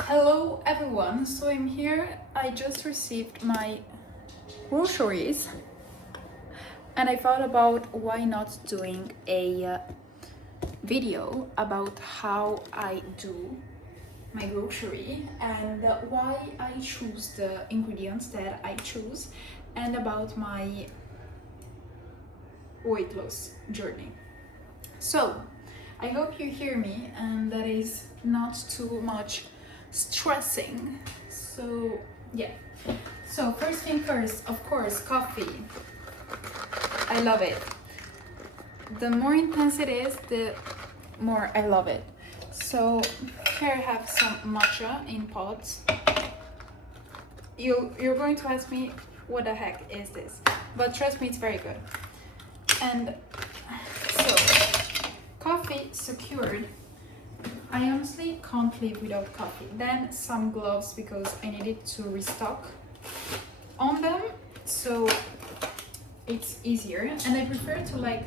Hello everyone, so I'm here. I just received my groceries and I thought about why not doing a video about how I do my grocery and why I choose the ingredients that I choose and about my weight loss journey. So, I hope you hear me and that is not too much stressing. So, yeah. So, first thing first, of course, coffee. I love it. The more intense it is, the more I love it. So, here I have some matcha in pots. You're going to ask me, what the heck is this? But trust me, it's very good. And so, coffee secured. I honestly can't live without coffee. Then some gloves because I needed to restock on them, so it's easier. And I prefer to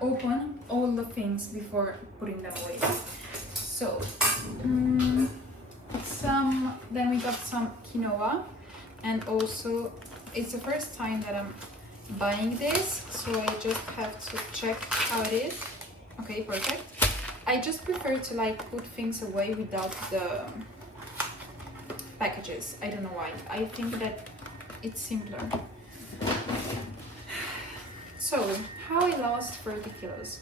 open all the things before putting them away. So then we got some quinoa, and also it's the first time that I'm buying this, so I just have to check how it is. Okay, perfect. I just prefer to put things away without the packages. I don't know why. I think that it's simpler. So, how I lost 30 kilos.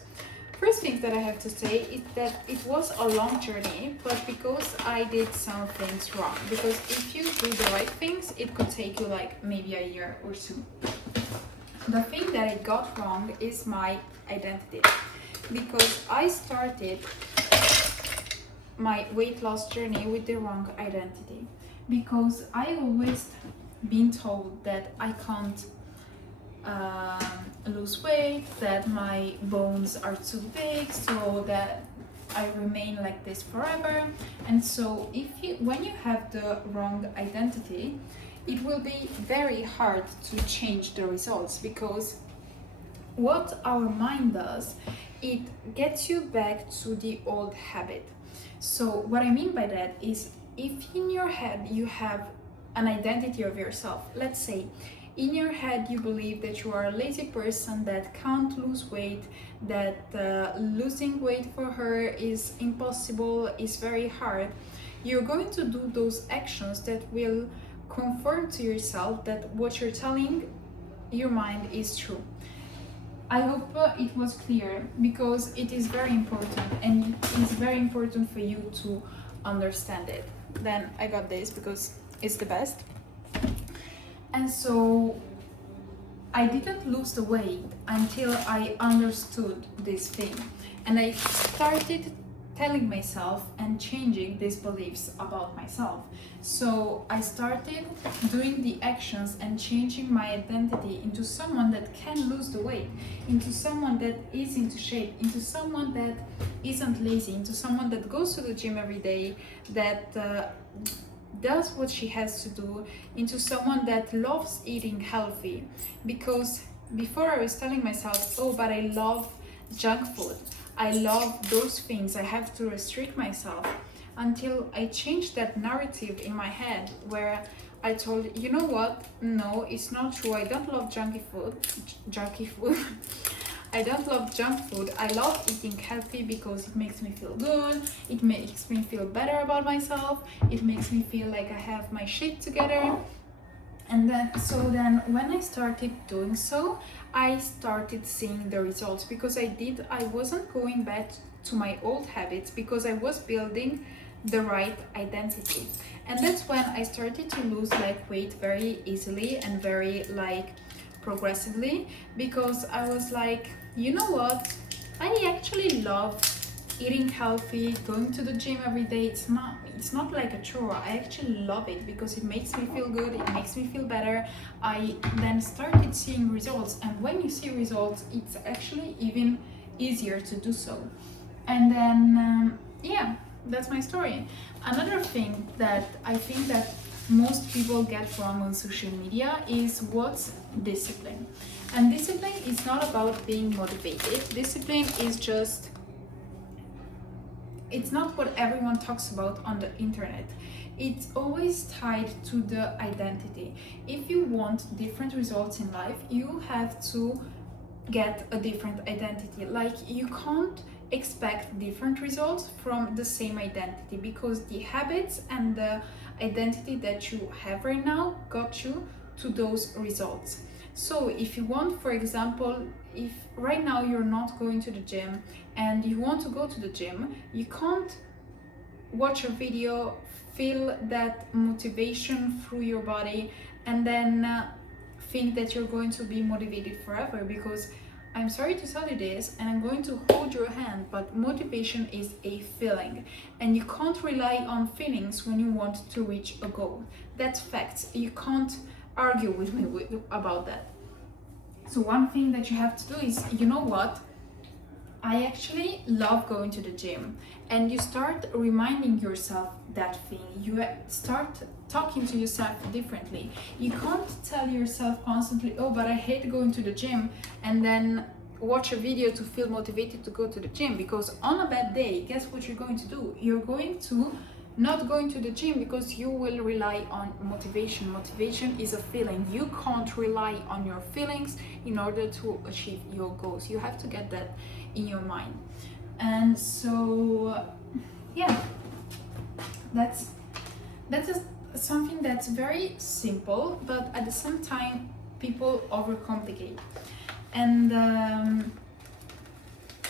First thing that I have to say is that it was a long journey, but because I did some things wrong. Because if you do the right things, it could take you maybe a year or two. The thing that I got wrong is my identity. Because I started my weight loss journey with the wrong identity. Because I always been told that I can't lose weight, that my bones are too big, so that I remain like this forever. And so when you have the wrong identity, it will be very hard to change the results, because what our mind does, it gets you back to the old habit. So what I mean by that is, if in your head you have an identity of yourself, let's say in your head you believe that you are a lazy person that can't lose weight, that losing weight for her is impossible, is very hard, you're going to do those actions that will confirm to yourself that what you're telling your mind is true. I hope it was clear, because it is very important, and it's very important for you to understand it. Then I got this because it's the best. And so I didn't lose the weight until I understood this thing. And I started telling myself and changing these beliefs about myself. So I started doing the actions and changing my identity into someone that can lose the weight, into someone that is into shape, into someone that isn't lazy, into someone that goes to the gym every day, that does what she has to do, into someone that loves eating healthy. Because before I was telling myself, oh, but I love junk food, I love those things, I have to restrict myself, until I changed that narrative in my head, where I told, you know what, no, it's not true, I don't love junky food. I don't love junk food. I love eating healthy because it makes me feel good, it makes me feel better about myself, it makes me feel like I have my shit together. And then when I started doing so, I started seeing the results, because I wasn't going back to my old habits, because I was building the right identity. And that's when I started to lose weight very easily and very progressively, because I was like, you know what, I actually love eating healthy, going to the gym every day. It's not like a chore. I actually love it because it makes me feel good, it makes me feel better. I then started seeing results, and when you see results, it's actually even easier to do so. And then that's my story. Another thing that I think that most people get wrong on social media is what's discipline. And discipline is not about being motivated. Discipline is just it's not what everyone talks about on the internet. It's always tied to the identity. If you want different results in life, you have to get a different identity. Like, you can't expect different results from the same identity, because the habits and the identity that you have right now got you to those results. So if you want, for example, if right now you're not going to the gym and you want to go to the gym, you can't watch a video, feel that motivation through your body, and then think that you're going to be motivated forever. Because I'm sorry to tell you this, and I'm going to hold your hand, but motivation is a feeling, and you can't rely on feelings when you want to reach a goal. That's facts. You can't argue with me about that. So one thing that you have to do is, you know what, I actually love going to the gym, and you start reminding yourself that thing. You start talking to yourself differently. You can't tell yourself constantly, oh, but I hate going to the gym, and then watch a video to feel motivated to go to the gym. Because on a bad day, guess what you're going to do? You're going to not going to the gym, because you will rely on motivation. Motivation is a feeling. You can't rely on your feelings in order to achieve your goals. You have to get that in your mind. And so yeah, that's just something that's very simple, but at the same time people overcomplicate. And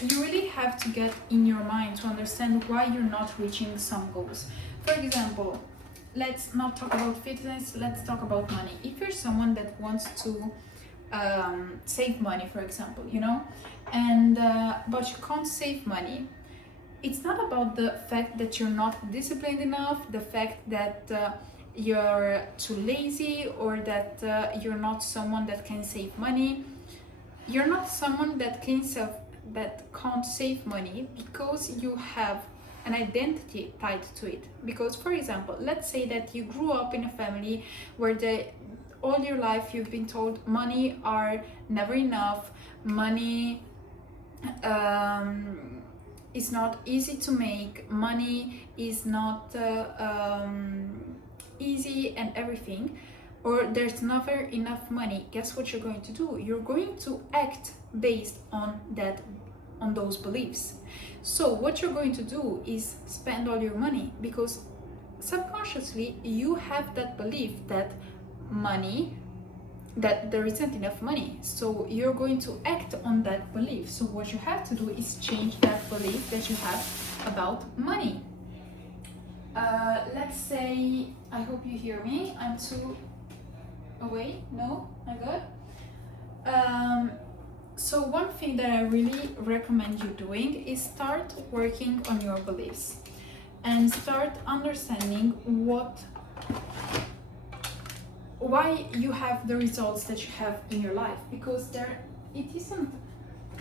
you really have to get in your mind to understand why you're not reaching some goals. For example, let's not talk about fitness, let's talk about money. If you're someone that wants to save money, for example, you know, and but you can't save money, it's not about the fact that you're not disciplined enough, the fact that you're too lazy, or that you're not someone that can save money. You're not someone that can't save money because you have an identity tied to it. Because, for example, let's say that you grew up in a family where all your life you've been told money are never enough, money is not easy to make, money is not easy and everything, or there's never enough money. Guess what you're going to do? You're going to act based on those beliefs. So what you're going to do is spend all your money, because subconsciously you have that belief that there isn't enough money. So you're going to act on that belief. So what you have to do is change that belief that you have about money. Let's say, I hope you hear me, I'm too away. No, I'm good. So one thing that I really recommend you doing is start working on your beliefs and start understanding why you have the results that you have in your life. Because it isn't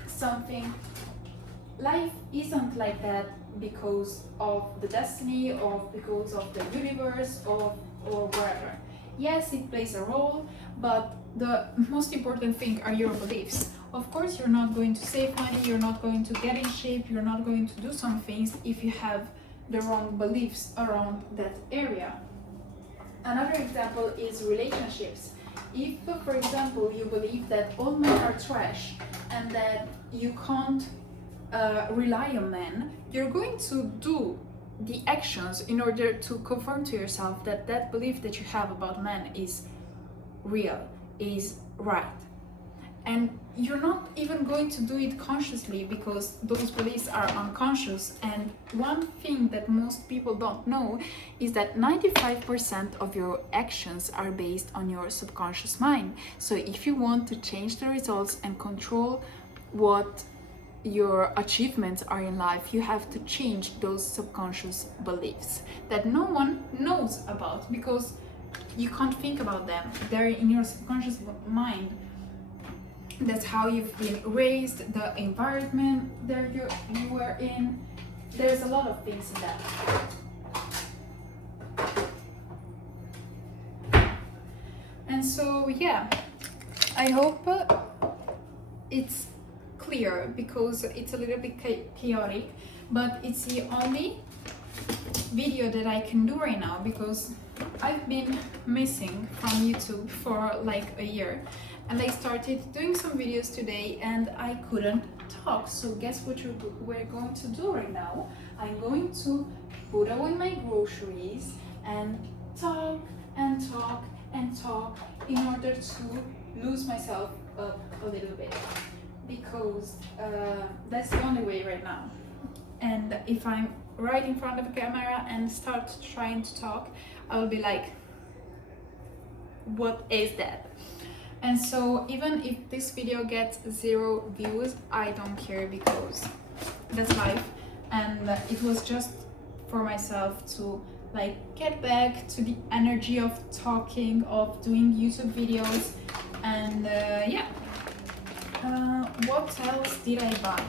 something, life isn't like that because of the destiny or because of the universe or whatever. Yes, it plays a role, but the most important thing are your beliefs. Of course, you're not going to save money, you're not going to get in shape, you're not going to do some things if you have the wrong beliefs around that area. Another example is relationships. If, for example, you believe that all men are trash and that you can't rely on men, you're going to do the actions in order to confirm to yourself that that belief that you have about men is real, is right. And you're not even going to do it consciously, because those beliefs are unconscious. And one thing that most people don't know is that 95% of your actions are based on your subconscious mind. So if you want to change the results and control what your achievements are in life, you have to change those subconscious beliefs that no one knows about, because you can't think about them. They're in your subconscious mind. That's how you've been raised, the environment that you were in. There's a lot of things in that. And so yeah, I hope it's clear, because it's a little bit chaotic, but it's the only video that I can do right now because I've been missing from YouTube for like a year, and I started doing some videos today and I couldn't talk. So guess what we're going to do right now? I'm going to put away my groceries and talk and talk and talk in order to lose myself up a little bit, because that's the only way right now. And if I'm right in front of the camera and start trying to talk, I'll be like, what is that? And so even if this video gets 0 views, I don't care, because that's life. And it was just for myself to like get back to the energy of talking, of doing YouTube videos. And yeah, what else did I buy?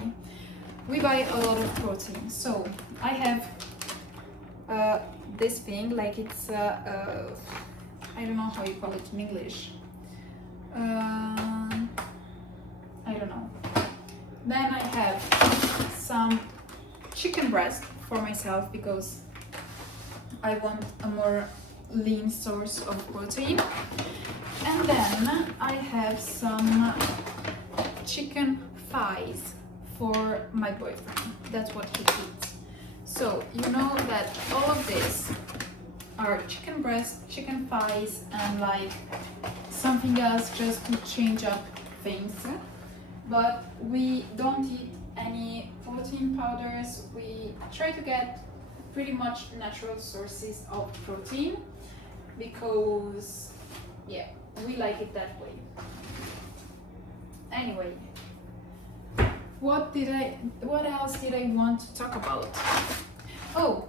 We buy a lot of protein. So I have this thing, like it's I don't know how you call it in English. I don't know. Then I have some chicken breast for myself because I want a more lean source of protein. And then I have some chicken thighs for my boyfriend. That's what he eats. So you know that all of this are chicken breast, chicken thighs, and like something else just to change up things. But we don't eat any protein powders. We try to get pretty much natural sources of protein because yeah, we like it that way. Anyway, what else did I want to talk about? Oh,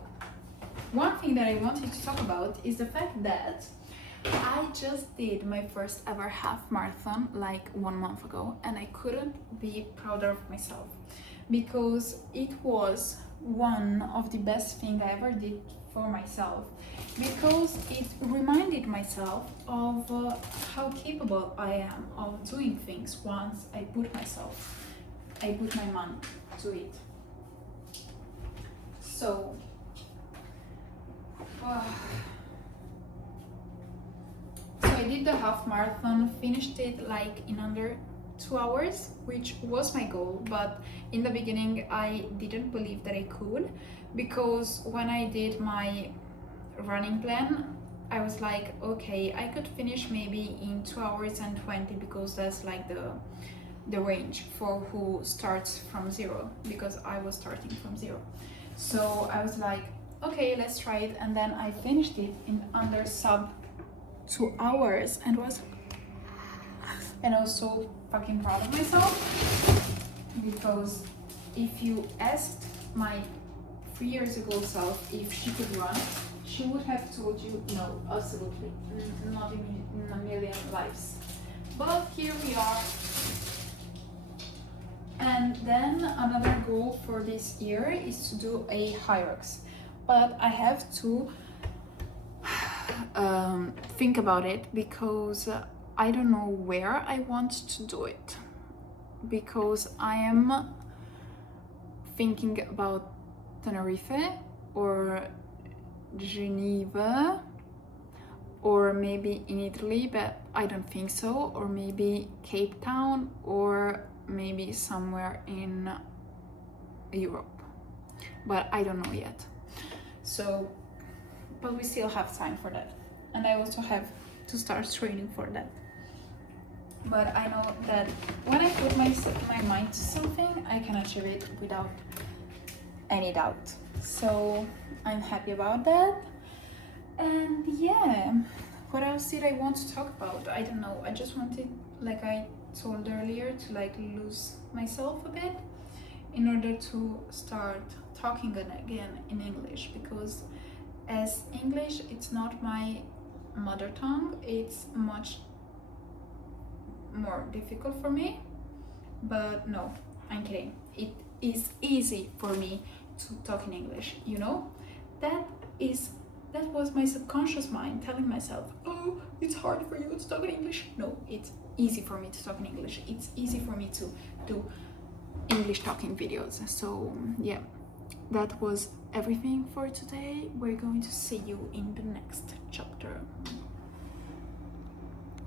one thing that I wanted to talk about is the fact that I just did my first ever half marathon like 1 month ago, and I couldn't be prouder of myself because it was one of the best things I ever did for myself, because it reminded myself of how capable I am of doing things once I put my mind to it. So so I did the half marathon, finished it like in under 2 hours, which was my goal. But in the beginning I didn't believe that I could, because when I did my running plan I was like, okay, I could finish maybe in 2 hours and 20, because that's like the range for who starts from 0, because I was starting from 0. So I was like, okay, let's try it. And then I finished it in under sub 2 hours and I was so fucking proud of myself, because if you asked my 3 years ago self if she could run, she would have told you no, absolutely not in a million lives. But here we are. And then another goal for this year is to do a Hyrox, but I have to think about it, because I don't know where I want to do it, because I am thinking about Tenerife or Geneva, or maybe in Italy, but I don't think so, or maybe Cape Town, or maybe somewhere in Europe, but I don't know yet. So, but we still have time for that, and I also have to start training for that. But I know that when I put my mind to something, I can achieve it without any doubt. So I'm happy about that. And yeah, what else did I want to talk about? I don't know. I just wanted, like I told earlier, to like lose myself a bit in order to start talking again in English, because as English, it's not my mother tongue. It's much more difficult for me. But no, I'm kidding. It is easy for me to talk in English, you know? That was my subconscious mind telling myself, oh, it's hard for you to talk in English. No, it's easy for me to talk in English. It's easy for me to do English talking videos. So yeah, that was everything for today. We're going to see you in the next